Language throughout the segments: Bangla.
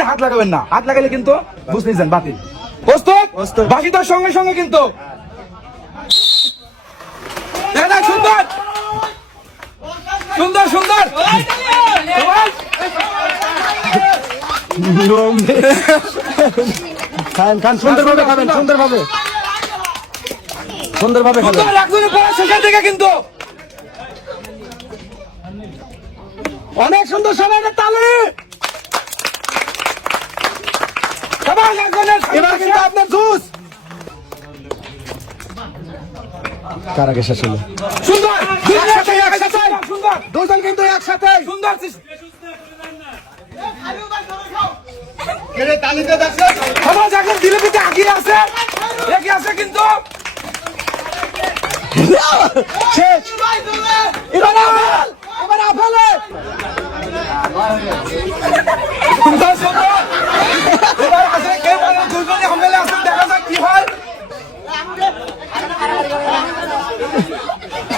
মধ্যে হাত লাগাবেন না, হাত লাগালে কিন্তু বুঝতে নিয়েছেন বাতিল। প্রস্তুত? বাকি তার সঙ্গে সঙ্গে কিন্তু সুন্দর সুন্দর সুন্দর সুন্দরভাবে খাবেন, সুন্দরভাবে সুন্দরভাবে খাবেন। একজনের পরে সেখান থেকে কিন্তু অনেক সুন্দর, সবাই তালি। এবার কিন্তু আপনার জুস কার আগে শেষ হলো? সুন্দর সুন্দর, দুজন কিন্তু একসাথে সুন্দর সমাজ এখন দিলে পিঠে এগিয়ে আছে কিন্তু শেষ। এবার আফেলে সুন্দর সুন্দর এবার আছে কে বলে দুজনে হামলে আছে, দেখা যাক কি হয়।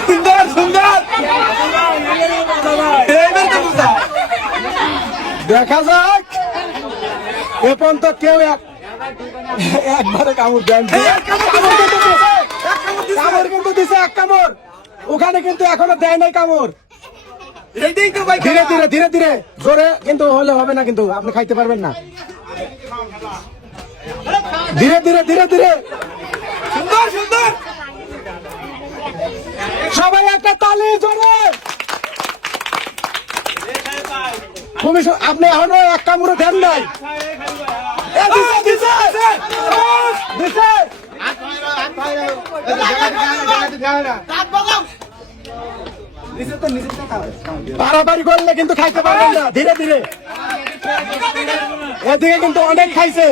সুন্দর সুন্দর এইবার তো বুঝা দেখা যাক। এ পর্যন্ত কেউ একবারে কামড় দেন, কামড় কিন্তু দিছে এক কামড়, ওখানে কিন্তু এখনো দেয় নাই কামড়। এইটাই তো ভাই, ধীরে ধীরে ধীরে ধীরে, জোরে কিন্তু হলে হবে না, কিন্তু আপনি খাইতে পারবেন না। ধীরে ধীরে ধীরে ধীরে, সুন্দর সুন্দর সবাই একটা তালি জোরে। খুবই আপনি এখনো এক কামড়ে দেন নাই। বাড়াবাড়ি করলে কিন্তু খাইতে পারবেন না, ধীরে ধীরে। এদিকে কিন্তু অনেক খাইছে।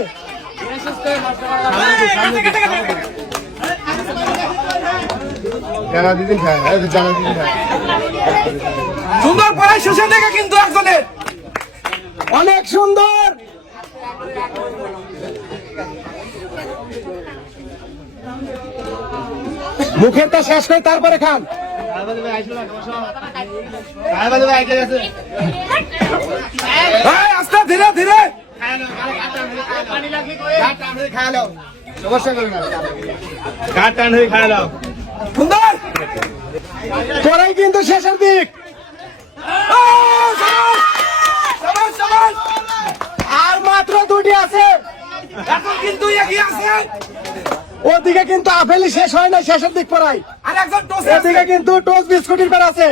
সুন্দর পড়াই শেষের দিকে কিন্তু একজনের অনেক সুন্দর। মুখেরটা শেষ করে তারপরে খান। আস্তে ধীরে ধীরে সুন্দর পরেই কিন্তু শেষের দিক। আর মাত্র দুটি আছে, এখন কিন্তু এগিয়ে আছে। ওদিকে কিন্তু আপেলই শেষ হয় না, শেষের দিক পড়াই। আর একজন টোসে আছে। এদিকে কিন্তু টোস্ট বিস্কুটের পর আছে।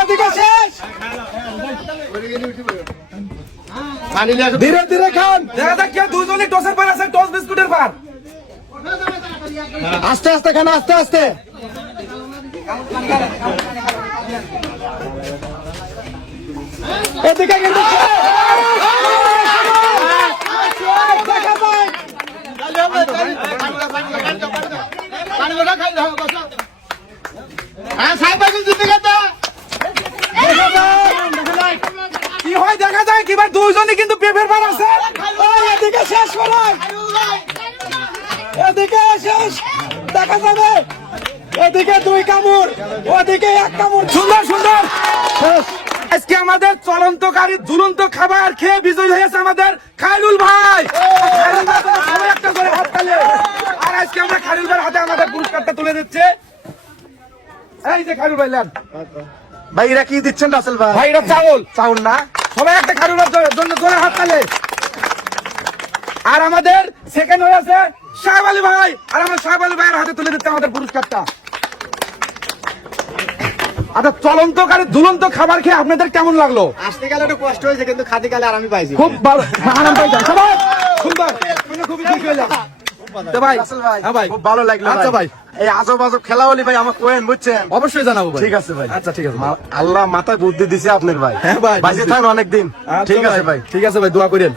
ওদিকে শেষ। ধীরে ধীরে খান, দেখা যাক কেউ দুজনে টোসের পর আছে, টোস বিস্কুটের পর। আস্তে আস্তে খান, আস্তে আস্তে। এদিকে কিন্তু কি হয় দেখা যায়, কিবার দুইজনে কিন্তু পেপের পর আছে। এদিকে শেষ করাই, এদিকে শেষ, দেখা যাবে। এদিকে দুই কামড়, ওদিকে এক কামড়। সুন্দর সুন্দর শেষ। আজকে আমাদের চলন্তকারী ঝুলন্ত খাবার খেয়ে বিজয়ী হয়েছে আমাদের খায়রুল ভাই। খায়রুল ভাই জন্য সবাই একটা করে হাত তালি। আর আজকে আমরা খায়রুল ভাইয়ের হাতে আমাদের পুরস্কারটা তুলে দিচ্ছে। এই যে খায়রুল ভাই নেন। ভাই এরা কি দিচ্ছেন রাসেল ভাই? ভাই এটা চাউল চাউল না? সবাই একটা খায়রুল ভাইয়ের জন্য জোরে হাত তালি। আর আমাদের সেকেন্ড হয়েছে সাহেব আলী ভাই, আর আমরা সাহেব আলী ভাইয়ের হাতে তুলে দিচ্ছে আমাদের পুরস্কারটা। আচ্ছা, চলন্তকারী ঝুলন্ত খাবার খেয়ে আপনাদের কেমন লাগলো? আসতে গেলে একটু কষ্ট হয়েছে, কিন্তু খাতে গেলে আর আমি পাইছি খুব ভালো, আরাম পাইছেন সবাই? সুন্দর, খুবই খুশি হইলাম। তো ভাই, হ্যাঁ ভাই, খুব ভালো লাগলো। আচ্ছা ভাই, এই আজব আজব খেলা বলি ভাই আমাকে কোয়েন, বুঝছেন? অবশ্যই জানাবো ভাই। ঠিক আছে ভাই। আচ্ছা ঠিক আছে। আল্লাহ মাথায় বুদ্ধি দিছে আপনার ভাই। হ্যাঁ ভাই, বাইরে থাকেন অনেকদিন। ঠিক আছে ভাই। ঠিক আছে ভাই, দোয়া করেন।